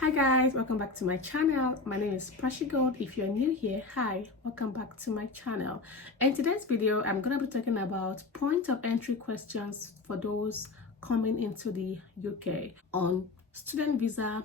Hi guys, welcome back to my channel. My name is Prashigold. If you're new here, hi, welcome back to my channel. In today's video, I'm going to be talking about point of entry questions for those coming into the UK on student visa,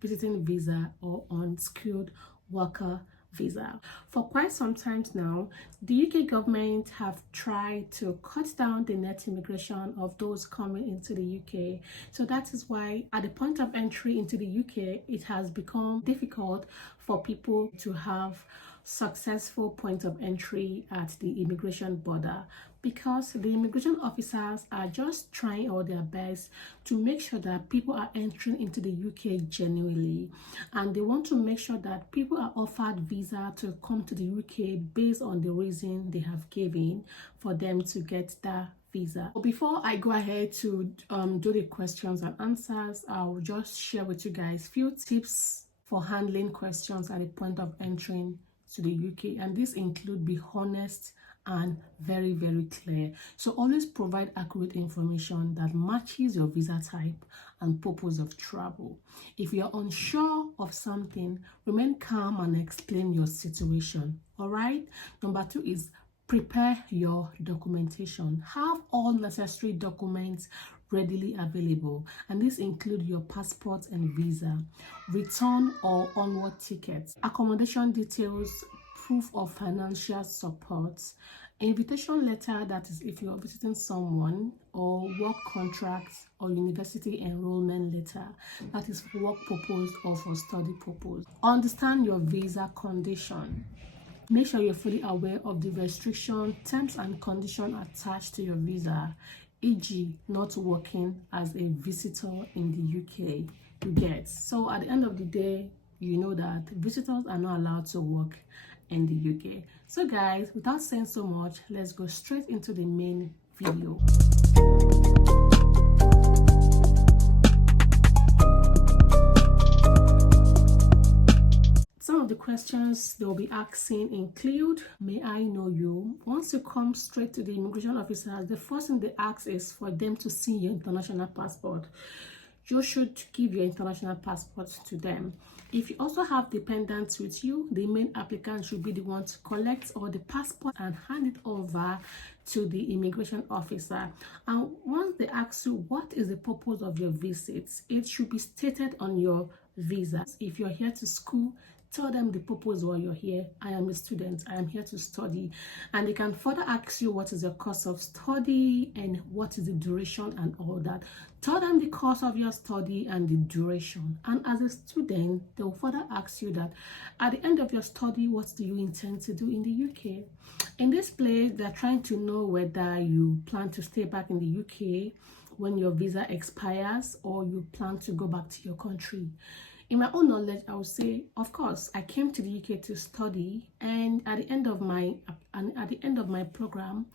visiting visa, or on skilled worker visa. For quite some time now, the UK government have tried to cut down the net immigration of those coming into the UK. So that is why at the point of entry into the UK, it has become difficult for people to have successful point of entry at the immigration border, because the immigration officers are just trying all their best to make sure that people are entering into the UK genuinely, and they want to make sure that people are offered visa to come to the UK based on the reason they have given for them to get that visa. But before I go ahead to do the questions and answers, I'll just share with you guys few tips for handling questions at the point of entering to the UK, and this include be honest and very clear. So always provide accurate information that matches your visa type and purpose of travel. If you're unsure of something, remain calm and explain your situation. All right. Number 2 is prepare your documentation. Have all necessary documents readily available, and this include your passport and visa, return or onward tickets, accommodation details, proof of financial support, invitation letter, that is if you're visiting someone, or work contract or university enrollment letter, that is for work purpose or for study purpose. Understand your visa condition. Make sure you're fully aware of the restriction, terms and conditions attached to your visa, e.g. not working as a visitor in the UK. You get. So at the end of the day, you know that visitors are not allowed to work in the UK. So guys, without saying so much, let's go straight into the main video. Some of the questions they'll be asking include, may I know you? Once you come straight to the immigration officers, the first thing they ask is for them to see your international passport. You should give your international passport to them. If you also have dependents with you, the main applicant should be the one to collect all the passport and hand it over to the immigration officer. And once they ask you what is the purpose of your visit, it should be stated on your visa. If you're here to school, tell them the purpose why you're here. I am a student, I am here to study. And they can further ask you what is your course of study and what is the duration and all that. Tell them the course of your study and the duration. And as a student, they'll further ask you that at the end of your study, what do you intend to do in the UK? In this place, they're trying to know whether you plan to stay back in the UK when your visa expires, or you plan to go back to your country. In my own knowledge, I would say, of course, I came to the UK to study, and at the end of my program,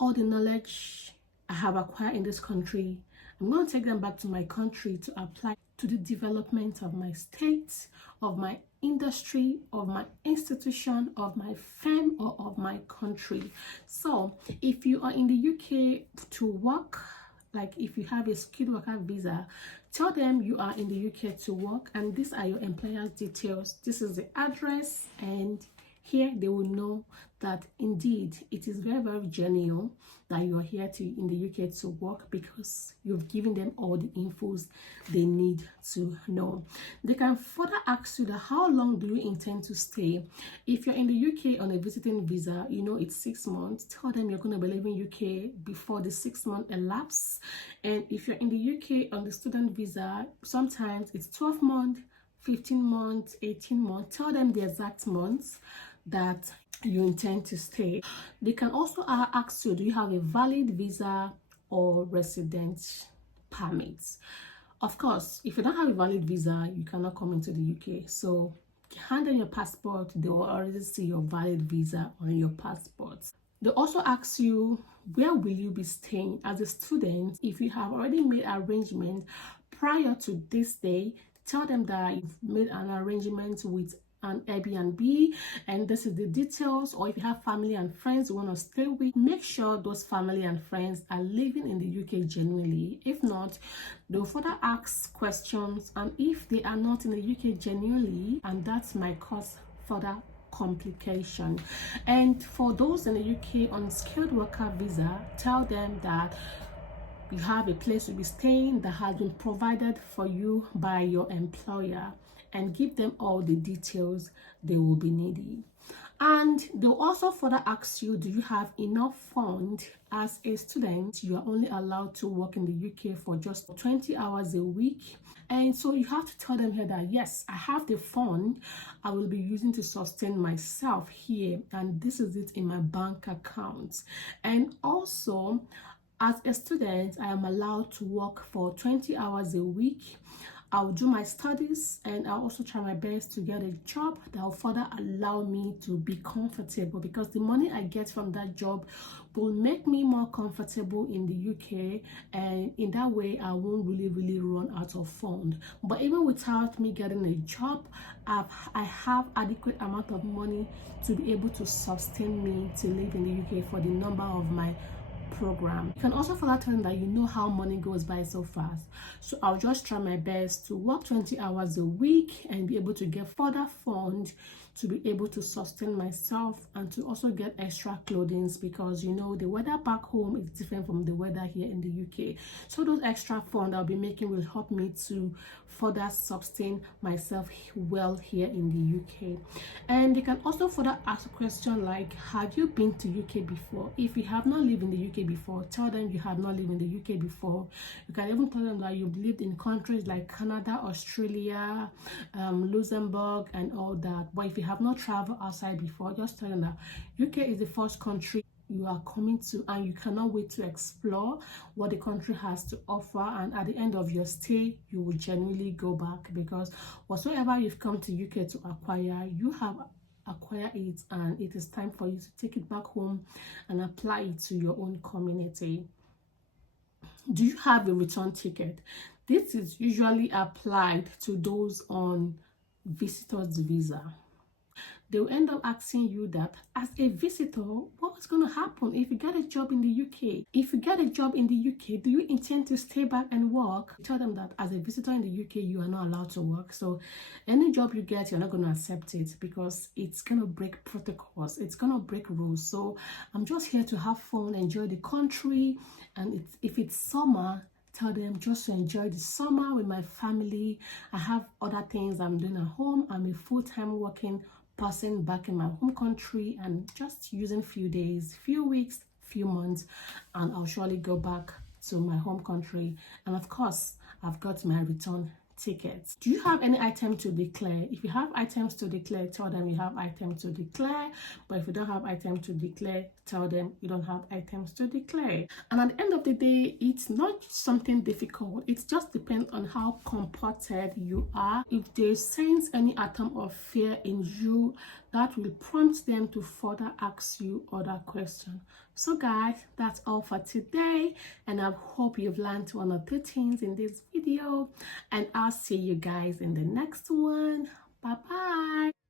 all the knowledge I have acquired in this country, I'm going to take them back to my country to apply to the development of my state, of my industry, of my institution, of my firm, or of my country. So if you are in the UK to work, like if you have a skilled worker visa, tell them you are in the UK to work, and these are your employer's details. This is the address, and here they will know that indeed it is very genuine that you are here in the UK to work, because you've given them all the infos they need to know. They can further ask you that how long do you intend to stay. If you're in the UK on a visiting visa, you know it's 6 months. Tell them you're going to be leaving UK before the 6 months elapse. And if you're in the UK on the student visa, sometimes it's 12 months, 15 months, 18 months. Tell them the exact months that you intend to stay. They can also ask you, do you have a valid visa or residence permit? Of course, if you don't have a valid visa, you cannot come into the UK. So hand in your passport, they will already see your valid visa on your passport. They also ask you, where will you be staying as a student? If you have already made arrangements prior to this day, tell them that you've made an arrangement with an Airbnb and this is the details, or if you have family and friends you want to stay with, make sure those family and friends are living in the UK genuinely. If not, they'll further ask questions, and if they are not in the UK genuinely, and that might cause further complication. And for those in the UK on skilled worker visa, tell them that you have a place to be staying that has been provided for you by your employer, and give them all the details they will be needing. And they'll also further ask you, do you have enough funds? As a student, you are only allowed to work in the UK for just 20 hours a week. And so you have to tell them here that yes, I have the fund I will be using to sustain myself here, and this is it in my bank account. And also, as a student, I am allowed to work for 20 hours a week. I'll do my studies, and I'll also try my best to get a job that will further allow me to be comfortable, because the money I get from that job will make me more comfortable in the UK, and in that way I won't really run out of funds. But even without me getting a job, I have adequate amount of money to be able to sustain me to live in the UK for the number of my program. You can also further tell them that you know how money goes by so fast, so I'll just try my best to work 20 hours a week and be able to get further funds to be able to sustain myself, and to also get extra clothing, because you know the weather back home is different from the weather here in the UK. So those extra funds I'll be making will help me to further sustain myself well here in the UK. And they can also further ask a question like, have you been to UK before? If you have not lived in the UK before, tell them you have not lived in the UK before. You can even tell them that you've lived in countries like Canada, Australia, Luxembourg and all that. But if you have not traveled outside before, just tell them that UK is the first country you are coming to, and you cannot wait to explore what the country has to offer, and at the end of your stay you will genuinely go back, because whatsoever you've come to UK to acquire, you have acquired it, and it is time for you to take it back home and apply it to your own community. Do you have a return ticket? This is usually applied to those on visitor's visa. They will end up asking you that as a visitor, what's going to happen if you get a job in the UK? If you get a job in the UK, do you intend to stay back and work? Tell them that as a visitor in the UK, you are not allowed to work. So any job you get, you're not going to accept it, because it's going to break protocols. It's going to break rules. So I'm just here to have fun, enjoy the country. And if it's summer, tell them just to enjoy the summer with my family. I have other things I'm doing at home. I'm a full-time working person back in my home country, and just using few days, few weeks, few months, and I'll surely go back to my home country. And of course, I've got my return tickets. Do you have any item to declare? If you have items to declare, tell them you have items to declare. But if you don't have items to declare, tell them you don't have items to declare. And at the end of the day, it's not something difficult. It just depends on how comforted you are. If they sense any atom of fear in you, that will prompt them to further ask you other questions. So guys, that's all for today, and I hope you've learned one or two things in this video, and I'll see you guys in the next one. Bye bye.